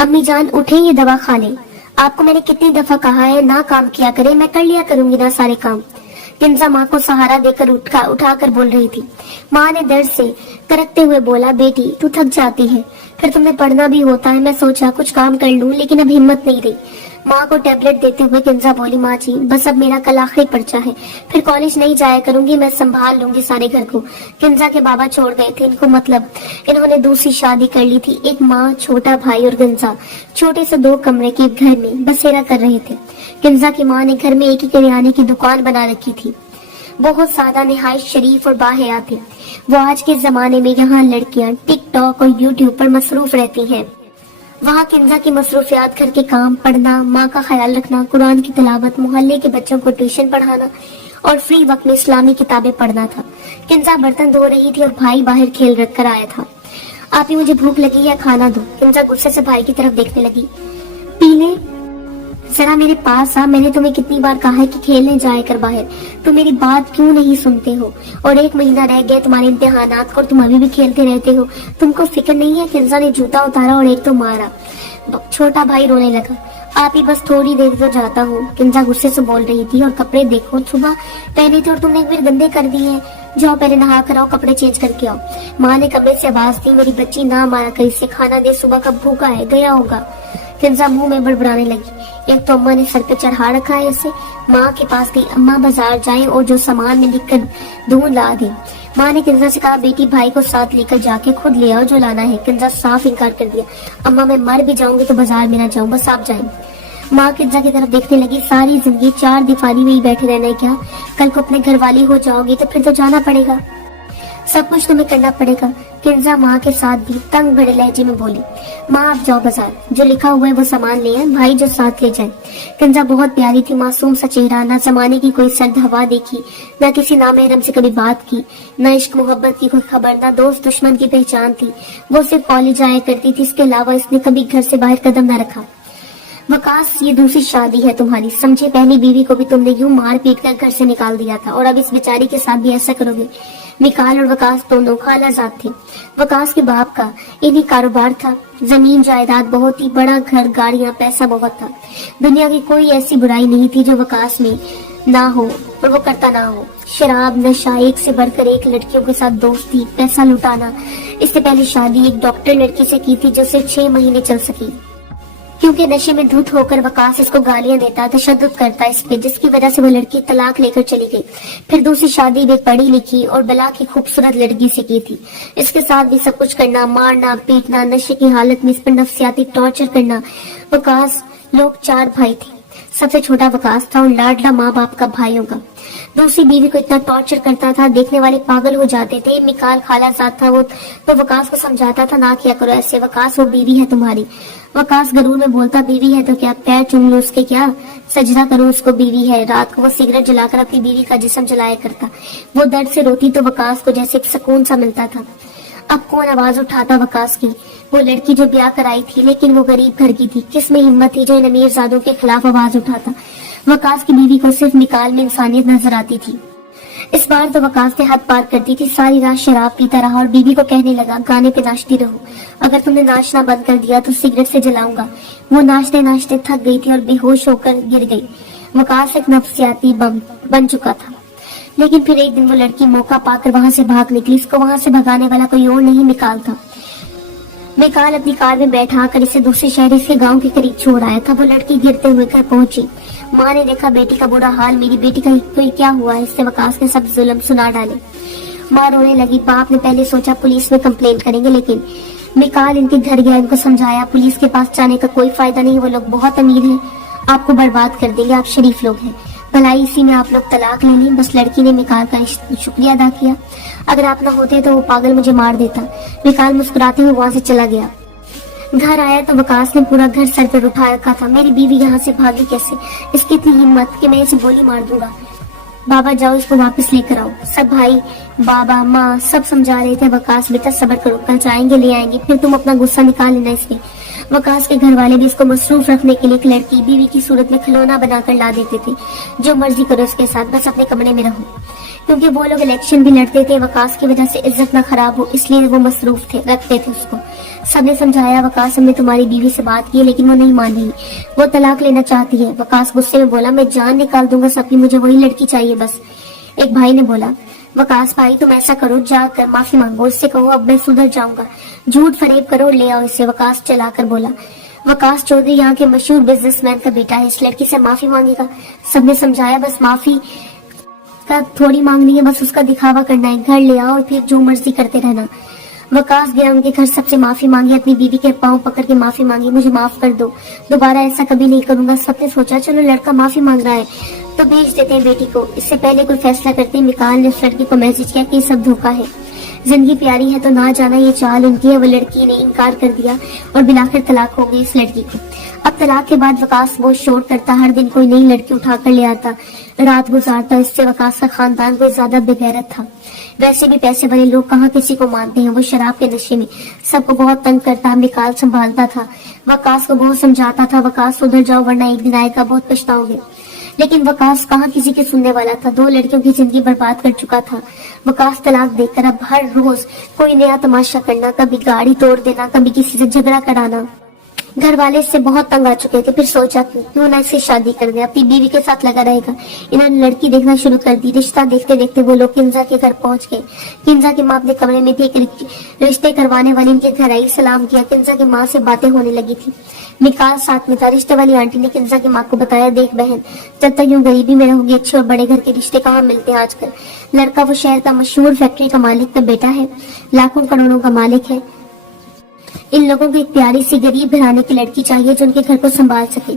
अम्मी जान उठे, ये दवा खा लें। आपको मैंने कितनी दफा कहा है ना काम किया करें, मैं कर लिया करूंगी ना सारे काम। किंजा माँ को सहारा देकर उठाकर बोल रही थी। माँ ने दर्द से करकते हुए बोला, बेटी तू थक जाती है, फिर तुम्हें पढ़ना भी होता है। मैं सोचा कुछ काम कर लूं, लेकिन अब हिम्मत नहीं रही। माँ को टैबलेट देते हुए किंजा बोली, माँ जी बस अब मेरा कल आखिरी पर्चा है, फिर कॉलेज नहीं जाया करूंगी, मैं संभाल लूंगी सारे घर को। किंजा के बाबा छोड़ गए थे इनको, मतलब इन्होंने दूसरी शादी कर ली थी। एक माँ, छोटा भाई और किंजा छोटे से 2 कमरे के घर में बसेरा कर रहे थे। किंजा की माँ ने घर में एक ही किराने की दुकान बना रखी थी, बहुत सादा, निहायत शरीफ और बाहया थी। वो आज के जमाने में यहाँ लड़कियां टिकटॉक और यूट्यूब पर मसरूफ रहती हैं। वहाँ किंजा की मसरूफियात घर के काम, पढ़ना, माँ का ख्याल रखना, कुरान की तिलावत, मोहल्ले के बच्चों को ट्यूशन पढ़ाना और फ्री वक्त में इस्लामी किताबें पढ़ना था। किंजा बर्तन धो रही थी और भाई बाहर खेल रख कर आया था। आप ही मुझे भूख लगी है, खाना दो। किंजा गुस्से से भाई की तरफ देखने लगी। पी ले, जरा मेरे पास आ, मैंने तुम्हें कितनी बार कहा है कि खेलने जाए कर बाहर, तुम मेरी बात क्यों नहीं सुनते हो? और 1 महीना रह गया तुम्हारे इम्तिहानात को और तुम अभी भी खेलते रहते हो, तुमको फिक्र नहीं है? किंजा ने जूता उतारा और एक तो मारा। छोटा भाई रोने लगा। आप ही बस थोड़ी देर तो जाता हूँ, किंजा गुस्से से बोल रही थी। और कपड़े देखो, सुबह पहने थे और तुमने फिर गंदे कर दिए हैं। जाओ पहले नहा कर आओ, कपड़े चेंज करके आओ। माँ ने कमरे से आवाज दी, मेरी बच्ची ना मारा कर, इसे खाना दे, सुबह का भूखा है, गया होगा। किंजा मुंह में बड़बड़ाने लगी। एक तो अम्मा ने सर पे चढ़ा रखा है इसे। माँ के पास गई, अम्मा बाजार जाएं और जो सामान में लिखकर दूध ला दे। माँ ने किंजा से कहा, बेटी भाई को साथ लेकर जाके खुद ले आओ जो लाना है। किंजा साफ इनकार कर दिया। अम्मा मैं मर भी जाऊंगी तो बाजार में ना जाऊं, बस आप जाएं। माँ किंजा की तरफ देखने लगी। सारी जिंदगी 4 दीवारी में ही बैठे रहना है क्या? कल को अपने घर वाली हो जाओगी तो फिर तो जाना पड़ेगा, सब कुछ तुम्हें करना पड़ेगा। किंजा माँ के साथ भी तंग भरे लहजे में बोली। माँ आप जाओ बाजार, जो लिखा हुआ है वो सामान ले आए, भाई जो साथ ले जाए। किंजा बहुत प्यारी थी, मासूम सा चेहरा, ना जमाने की कोई सर्द हवा देखी, ना किसी नामहरम से कभी बात की, ना इश्क मोहब्बत की कोई खबर, ना दोस्त दुश्मन की पहचान थी। वो सिर्फ कॉलेज आया करती थी, इसके अलावा इसने कभी घर से बाहर कदम न रखा। वकास ये दूसरी शादी है तुम्हारी, समझे? पहली बीवी को भी तुमने यूं मार पीट कर घर से निकाल दिया था और अब इस बेचारी के साथ भी ऐसा करोगे? मिकाल और वकास दोनों खालाजाद थे। वकास के बाप का इन्हीं कारोबार था, जमीन जायदाद बहुत ही, बड़ा घर, गाड़ियां, पैसा बहुत था। दुनिया की कोई ऐसी बुराई नहीं थी जो वकास में ना हो और वो करता ना हो। शराब, नशा, एक से बढ़कर एक, लड़कियों के साथ दोस्ती, पैसा लुटाना। इससे पहले शादी एक डॉक्टर लड़की से की थी जो सिर्फ 6 महीने चल सकी, क्योंकि नशे में धुत होकर वकास इसको गालियां देता, तशद्दुद करता इस पे, जिसकी वजह से वो लड़की तलाक लेकर चली गई। फिर दूसरी शादी भी पढ़ी लिखी और बला की खूबसूरत लड़की से की थी। इसके साथ भी सब कुछ करना, मारना, पीटना, नशे की हालत में इस पर नफ्सियाती टॉर्चर करना। वकास लोग 4 भाई थे, सबसे छोटा वकास था और लाडला माँ बाप का भाइयों का। दूसरी बीवी को इतना टॉर्चर करता था, देखने वाले पागल हो जाते थे। मिकाल खालाजाद था, वो तो वकास को समझाता था, ना किया करो ऐसे, वकास वो बीवी है तुम्हारी। वकास गरूर में बोलता, बीवी है तो क्या, पैर चूम लो उसके, क्या सजदा करो उसको, बीवी है। रात को वो सिगरेट जलाकर अपनी बीवी का जिस्म जलाया करता। वो दर्द से रोती तो वकास को जैसे एक सुकून सा मिलता था। अब कौन आवाज उठाता वकास की? वो लड़की जो ब्याह कराई थी, लेकिन वो गरीब घर की थी, किस में हिम्मत थी जो इन अमीरजादों के खिलाफ आवाज उठाता? वकास की बीवी को सिर्फ मिकाल में इंसानियत नजर आती थी। इस बार तो वकास ने हद पार कर दी थी, सारी रात शराब पीता रहा और बीवी को कहने लगा, गाने पे नाचती रहो, अगर तुमने नाचना बंद कर दिया तो सिगरेट से जलाऊंगा। वो नाचते नाचते थक गई थी और बेहोश होकर गिर गई। वकास एक नफ्सियाती बम बन चुका था। लेकिन फिर एक दिन वो लड़की मौका पाकर वहां से भाग निकली। इसको वहां से भगाने वाला कोई और नहीं, मिकाल था। मिकाल अपनी कार में बैठा कर इसे दूसरे शहर, इसके गांव के करीब छोड़ आया था। वो लड़की गिरते हुए घर पहुंची। माँ ने देखा बेटी का बुरा हाल, मेरी बेटी का कोई क्या हुआ है? इससे वकास ने सब जुल्म सुना डाले। माँ रोने लगी। बाप ने पहले सोचा पुलिस में कंप्लेन करेंगे, लेकिन मिकाल इनके घर गया, इनको समझाया पुलिस के पास जाने का कोई फायदा नहीं, वो लोग बहुत अमीर हैं, आपको बर्बाद कर देंगे, आप शरीफ लोग हैं, भलाई इसी में आप लोग तलाक ले लें। बस लड़की ने मिकाल का शुक्रिया अदा किया। अगर आप ना होते तो वो पागल मुझे मार देता। मिकाल मुस्कुराते हुए वहां से चला गया। घर आया तो वकास ने पूरा घर सर पर उठा रखा था। मेरी बीवी यहाँ से भागी कैसे? इसकी इतनी हिम्मत कि मैं इसे गोली मार दूंगा। बाबा जाओ इसको वापस लेकर आओ। सब भाई, बाबा, माँ सब समझा रहे थे, वकास बेटा सब्र करो, कल जाएंगे ले आएंगे, फिर तुम अपना गुस्सा निकाल लेना इसमें। वकास के घर वाले भी इसको मसरूफ रखने के लिए एक लड़की बीवी की सूरत में खिलौना बनाकर ला देते थे। जो मर्जी करो उसके साथ, बस अपने कमरे में रहो। क्योंकि वो लोग इलेक्शन भी लड़ते थे। वकास की वजह से इज्जत ना खराब हो इसलिए वो मसरूफ थे, रखते थे उसको। सबने समझाया वकास हमने तुम्हारी बीवी से बात की लेकिन वो नहीं मान रही, वो तलाक लेना चाहती है। वकास गुस्से में बोला मैं जान निकाल दूंगा सबकी, मुझे वही लड़की चाहिए बस। एक भाई ने बोला वकास भाई तुम ऐसा करो जाकर माफी मांगो, इससे कहो अब मैं सुधर जाऊंगा, झूठ फरेब करो ले आओ इसे। वकास चलाकर बोला वकास चौधरी यहाँ के मशहूर बिजनेसमैन का बेटा है, इस लड़की से माफी मांगेगा। सबने समझाया बस माफी का थोड़ी मांगनी है, बस उसका दिखावा करना है, घर ले आओ और फिर जो मर्जी करते रहना। वकास गया उनके घर, सबसे माफी मांगी, अपनी बीवी के पांव पकड़ के माफी मांगी, मुझे माफ कर दो, दोबारा ऐसा कभी नहीं करूंगा। सबने सोचा चलो लड़का माफी मांग रहा है तो भेज देते हैं बेटी को। इससे पहले कोई फैसला करते मिकाल ने उस लड़की को मैसेज किया कि ये सब धोखा है, जिंदगी प्यारी है तो ना जाना ये चाल उनकी है। वो लड़की ने इनकार कर दिया और बिलाकर तलाक हो गई इस लड़की को। अब तलाक के बाद वकास बहुत शोर करता, हर दिन कोई नई लड़की उठा कर ले आता, रात गुजारता। इससे वकास का खानदान कोई ज्यादा बेगैरत था। वैसे भी पैसे वाले लोग कहाँ किसी को मानते हैं। वो शराब के नशे में सबको बहुत तंग करता, निकाल संभालता था, वकास को बहुत समझाता था वकास सुधर जाओ वरना एक दिन आएगा बहुत पछताओगे। लेकिन वकास कहाँ किसी के सुनने वाला था, 2 लड़कियों की जिंदगी बर्बाद कर चुका था। वकास तलाक देकर अब हर रोज कोई नया तमाशा करना, कभी गाड़ी तोड़ देना, कभी किसी से झगड़ा कराना। घर वाले इससे बहुत तंग आ चुके थे, फिर सोचा क्यों ना इससे शादी कर दे, अपनी बीवी के साथ लगा रहेगा। इन्होंने लड़की देखना शुरू कर दी। रिश्ता देखते देखते वो लोग किंजा के घर पहुंच गए। किंजा की माँ अपने कमरे में थी, एक रिश्ते करवाने वाली इनके घर आई, सलाम किया। किंजा की माँ से बातें होने लगी थी, निकाल साथ में था। रिश्ते वाली आंटी ने किंजा की माँ को बताया देख बहन जब तक यूं गरीबी में रहोगी अच्छे और बड़े घर के रिश्ते कहाँ मिलते हैं आजकल। लड़का वो शहर का मशहूर फैक्ट्री का मालिक का बेटा है, लाखों करोड़ों का मालिक है। इन लोगों को एक प्यारी सी गरीब घराने की लड़की चाहिए जो उनके घर को संभाल सके।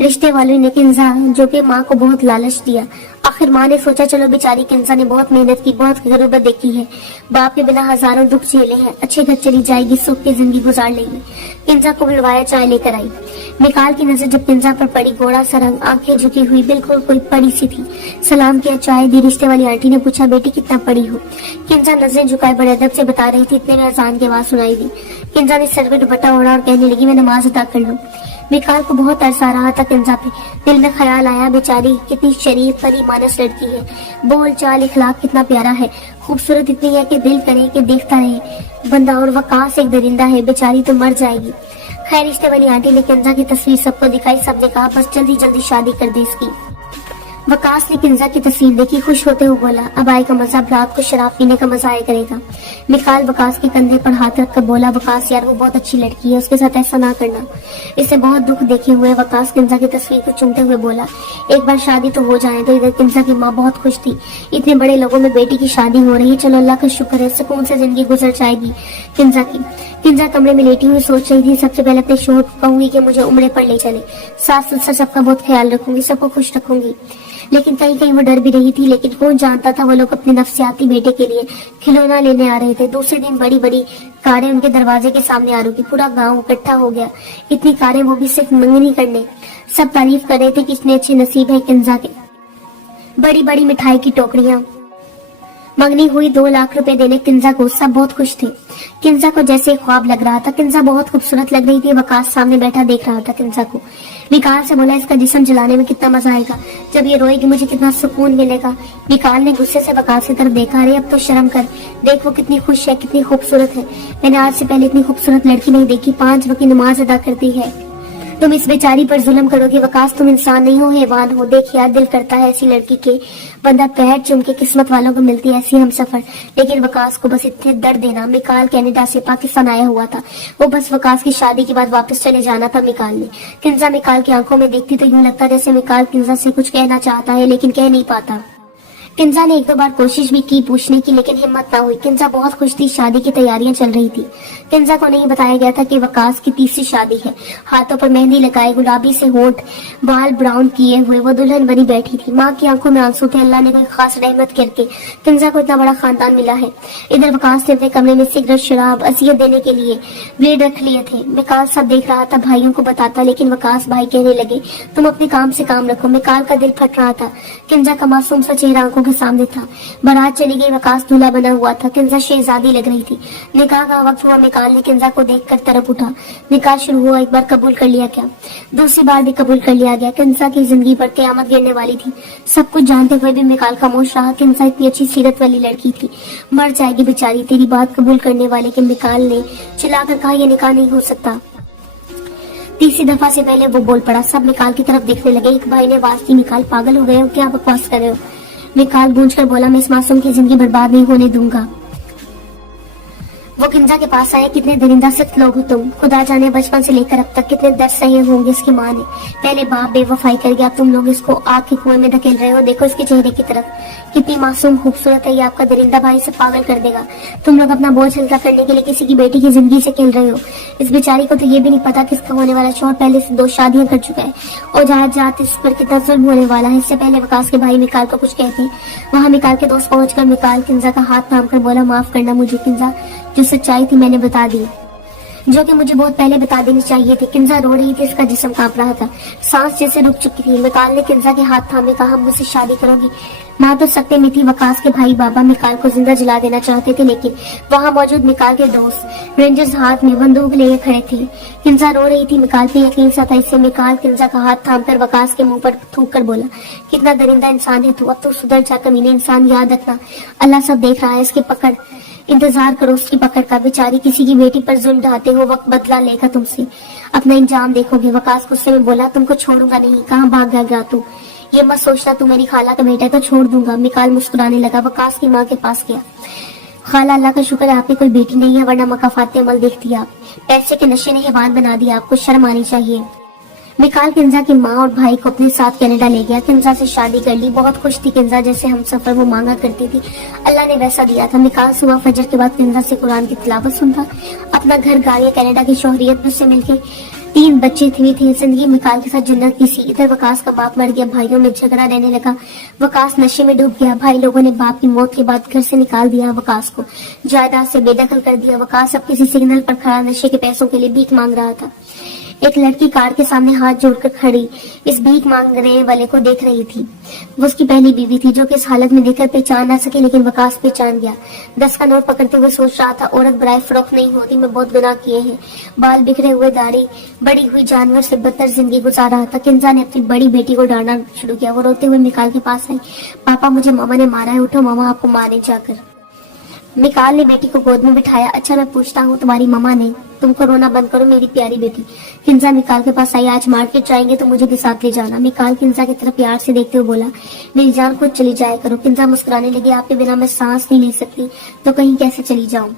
रिश्ते वालों ने किंजा जो कि माँ को बहुत लालच दिया। आखिर माँ ने सोचा चलो बेचारी किंजा ने बहुत मेहनत की, बहुत गरीबत देखी है, बाप के बिना हजारों दुख झेले हैं, अच्छे घर चली जाएगी, सुख की जिंदगी गुजार लेगी। किंजा को बुलवाया, चाय लेकर आई। निकाल की नजर जब किंजा पर पड़ी, गोरा सा रंग, आंखें झुकी हुई, बिल्कुल कोई परी सी थी। सलाम किया, चाय दी। रिश्ते वाली आंटी ने पूछा बेटी कितना पड़ी हो। किंजा नजरें झुकाए बड़े अदब से बता रही थी। इतने में अजान की आवाज सुनाई दी। किंजा ने सर पे दुपट्टा ओढ़ा और कहने लगी मैं नमाज अदा कर लूं। निकाल को बहुत अरसा रहा था किंजा पे। दिल में ख्याल आया बेचारी कितनी शरीफ परी मानस लड़की है, बोल चाल इखलाक कितना प्यारा है, खूबसूरत इतनी है कि दिल करे कि देखता रहे बंदा। और वकास एक दरिंदा है, बेचारी तो मर जाएगी। खैर रिश्ते वाली आंटी ने किंजा की तस्वीर सबको दिखाई। सबने कहा बस जल्दी जल्दी शादी कर दे इसकी। वकास ने किंजा की तस्वीर देखी, खुश होते हुए बोला अब आएगा मजा, रात को शराब पीने का मजा आया करेगा। निकाल वकास के कंधे पर हाथ रखकर बोला वकास यार वो बहुत अच्छी लड़की है, उसके साथ ऐसा ना करना। इसे बहुत दुख देखे हुए वकास किंजा की तस्वीर को चूमते हुए बोला एक बार शादी तो हो जाए। तो इधर किंजा की माँ बहुत खुश थी, इतने बड़े लोगों में बेटी की शादी हो रही है, चलो अल्लाह का शुक्र है, सुकून से जिंदगी गुजर जाएगी किंजा की। किंजा कमरे में लेटी हुई सोच रही थी सबसे पहले अपने शोहर को कहूंगी कि मुझे उम्रे पर ले चले, सास ससुर सबका बहुत ख्याल रखूंगी, सबको खुश रखूंगी। लेकिन कहीं कहीं वो डर भी रही थी। लेकिन कौन जानता था वो लोग अपने नफसियाती बेटे के लिए खिलौना लेने आ रहे थे। दूसरे दिन बड़ी बड़ी कारें उनके दरवाजे के सामने आ रुकी, पूरा गांव इकट्ठा हो गया। इतनी कारें, वो भी सिर्फ मंगनी करने। सब तारीफ कर रहे थे कितने अच्छे नसीब है किंजा के। बड़ी बड़ी मिठाई की टोकरियां, मंगनी हुई 2 लाख रुपए देने किंजा को। सब बहुत खुश थे। किंजा को जैसे ख्वाब लग रहा था। किंजा बहुत खूबसूरत लग रही थी। वकास सामने बैठा देख रहा था किंजा को। निकाल से बोला इसका जिस्म जलाने में कितना मजा आएगा, जब ये रोएगी मुझे कितना सुकून मिलेगा। निकाल ने गुस्से से वकास की तरफ देखा, अरे अब तो शर्म कर, देख वो कितनी खुश है, कितनी खूबसूरत है, मैंने आज से पहले इतनी खूबसूरत लड़की नहीं देखी, 5 वक्त की नमाज अदा करती है। तुम इस बेचारी पर जुल्म करोगे वकास, तुम इंसान नहीं हो हैवान हो। देख यार दिल करता है ऐसी लड़की के बंदा पैर चुम के, किस्मत वालों को मिलती है ऐसी हम सफर। लेकिन वकास को बस इतने दर्द देना। मिकाल कनाडा से पाकिस्तान आया हुआ था, वो बस वकास की शादी के बाद वापस चले जाना था मिकाल ने। किंजा मिकाल की आंखों में देखती तो यूं लगता जैसे मिकाल किंजा से कुछ कहना चाहता है लेकिन कह नहीं पाता। किंजा ने 1-2 बार कोशिश भी की पूछने की लेकिन हिम्मत ना हुई। किंजा बहुत खुश थी, शादी की तैयारियां चल रही थी। किंजा को नहीं बताया गया था कि वकास की तीसरी शादी है। हाथों पर मेहंदी लगाए, गुलाबी से होंठ, बाल ब्राउन किए हुए वो दुल्हन बनी बैठी थी। माँ की आंखों में आंसू थे। अल्लाह ने कोई खास रहमत करके किंजा को इतना बड़ा खानदान मिला है। इधर वकास ने अपने कमरे में सिगरेट, शराब, असियत देने के लिए ब्लेड रख लिए थे। मिकाल सब देख रहा था, भाइयों को बताता, लेकिन वकास भाई कहने लगे तुम अपने काम से काम रखो। मिकाल का दिल फट रहा था। किंजा का मासूम सा चेहरा आंखों के सामने था। बारात चली गई, वकास दूल्हा बना हुआ था, किंजा शहजादी लग रही थी। निकाह का वक्त हुआ, मिकाल ने किंजा को देखकर तरफ उठा। निकाह शुरू हुआ, एक बार कबूल कर लिया क्या, दूसरी बार भी कबूल कर लिया गया। किंजा की जिंदगी पर कयामत गिरने वाली थी। सब कुछ जानते हुए भी मिकाल खामोश रहा। किंजा इतनी अच्छी सीरत वाली लड़की थी, मर जाएगी बेचारी तेरी बात कबूल करने वाले के। मिकाल ने चिल्लाकर कहा, यह निकाह नहीं हो सकता। तीसरी दफा से पहले वो बोल पड़ा। सब मिकाल की तरफ देखने लगे। एक भाई ने आवाज दी, मिकाल पागल हो गए हो क्या, बकवास कर रहे हो। मिकाल गूंजकर बोला, मैं इस मासूम की जिंदगी बर्बाद नहीं होने दूंगा। वो किंजा के पास आए। कितने दरिंदा सख्त लोग हो तुम, खुदा जाने बचपन से लेकर अब तक कितने दर्द सहे होंगे इसकी माँ ने। पहले बाप बेवफाई कर गया, तुम लोग इसको आग के कुएं में धकेल रहे हो। देखो इसके चेहरे की तरफ, कितनी मासूम खूबसूरत है। ये आपका दरिंदा भाई से पागल कर देगा। तुम लोग अपना बोझ हल्का करने के लिए किसी की बेटी की जिंदगी से खेल रहे हो। इस बेचारी को तो ये भी नहीं पता किसका होने वाला शौहर पहले से 2 शादियां कर चुका है और जात इस पर कितना जुल्म होने वाला है। इससे पहले वकास के भाई मिकाल को कुछ कहते, वहाँ मिकाल के दोस्त पहुंचकर मिकाल किंजा का हाथ थाम कर बोला, माफ करना मुझे किंजा, जो सच्चाई थी मैंने बता दी, जो कि मुझे बहुत पहले बता देनी चाहिए थी। किंजा रो रही थी, इसका जिस्म कांप रहा था, सांस जैसे रुक चुकी थी। मिकाल ने किंजा के हाथ थामे कहा, मुझसे शादी करोगी। माँ तो सत्य में थी। वकास के भाई बाबा मिकाल को जिंदा जला देना चाहते थे, लेकिन वहाँ मौजूद मिकाल के दोस्त रेंजर्स हाथ में बंदूक लिए खड़े थे। किंजा रो रही थी, मिकाल पे यकीन सा था। इससे मिकाल किंजा का हाथ थामकर वकास के मुंह पर थूक कर बोला, कितना दरिंदा इंसान है तू, अब तो सुधर जा कमीने इंसान। याद रखना अल्लाह सब देख रहा है, इसकी पकड़, इंतजार करो उसकी पकड़ का। बेचारी किसी की बेटी पर जुल्म ढाते हो, वक्त बदला लेगा तुमसे, अपना इंजाम देखोगे। वकास गुस्से में बोला, तुमको छोड़ूंगा नहीं, कहाँ भाग गया तू, ये मत सोचना तू मेरी खाला का बेटा है तो छोड़ दूंगा। मिकाल मुस्कुराने लगा। वकास की माँ के पास गया। खाला, अल्लाह का शुक्र है आपकी कोई बेटी नहीं है, वरना मकाफात अमल देखती आप। पैसे के नशे ने हैवान बना दिया, आपको शर्म आनी चाहिए। मिकाल किंजा की माँ और भाई को अपने साथ कनाडा ले गया। किंजा से शादी कर ली। बहुत खुश थी किंजा, जैसे हम सफर वो मांगा करती थी, अल्लाह ने वैसा दिया था। मिकाल सुबह फजर के बाद किंजा से कुरान की तिलावत सुनता, अपना घर गाड़ियां, कनाडा की शोहरियत से मिलके 3 बच्चे थे। जिंदगी मिकाल के साथ जन्नत की सी। इधर वकास का बाप मर गया, भाइयों में झगड़ा रहने लगा। वकास नशे में डूब गया। भाई लोगों ने बाप की मौत के बाद घर से निकाल दिया। वकास को जायदाद से बेदखल कर दिया। वकास अब किसी सिग्नल पर खड़ा नशे के पैसों के लिए भीख मांग रहा था। एक लड़की कार के सामने हाथ जोड़कर खड़ी इस भीख मांगने वाले को देख रही थी। वो उसकी पहली बीवी थी, जो कि इस हालत में देखकर पहचान ना सके, लेकिन वकास पहचान गया। 10 का नोट पकड़ते हुए सोच रहा था, औरत बराए फरोख्त नहीं होती, मैं बहुत गुनाह किए हैं। बाल बिखरे हुए, दाढ़ी बड़ी हुई जानवर से बदतर जिंदगी गुजार रहा था। किंजा ने अपनी बड़ी बेटी को डांटना शुरू किया। वो रोते हुए मिकाल के पास आई, पापा मुझे मामा ने मारा है, उठो मामा आपको मारे जाकर। मिकाल ने बेटी को गोद में बिठाया। अच्छा मैं पूछता हूँ, तुम्हारी मम्मा ने तुमको रोना बंद करो मेरी प्यारी बेटी। किंजा मिकाल के पास आई, आज मार्केट जाएंगे तो मुझे भी साथ ले जाना। मिकाल किंजा की तरफ प्यार से देखते हुए बोला, मेरी जान खुद चली जाया करो। किंजा मुस्कुराने लगी, आपके बिना मैं सांस नहीं ले सकती, तो कहीं कैसे चली जाऊं।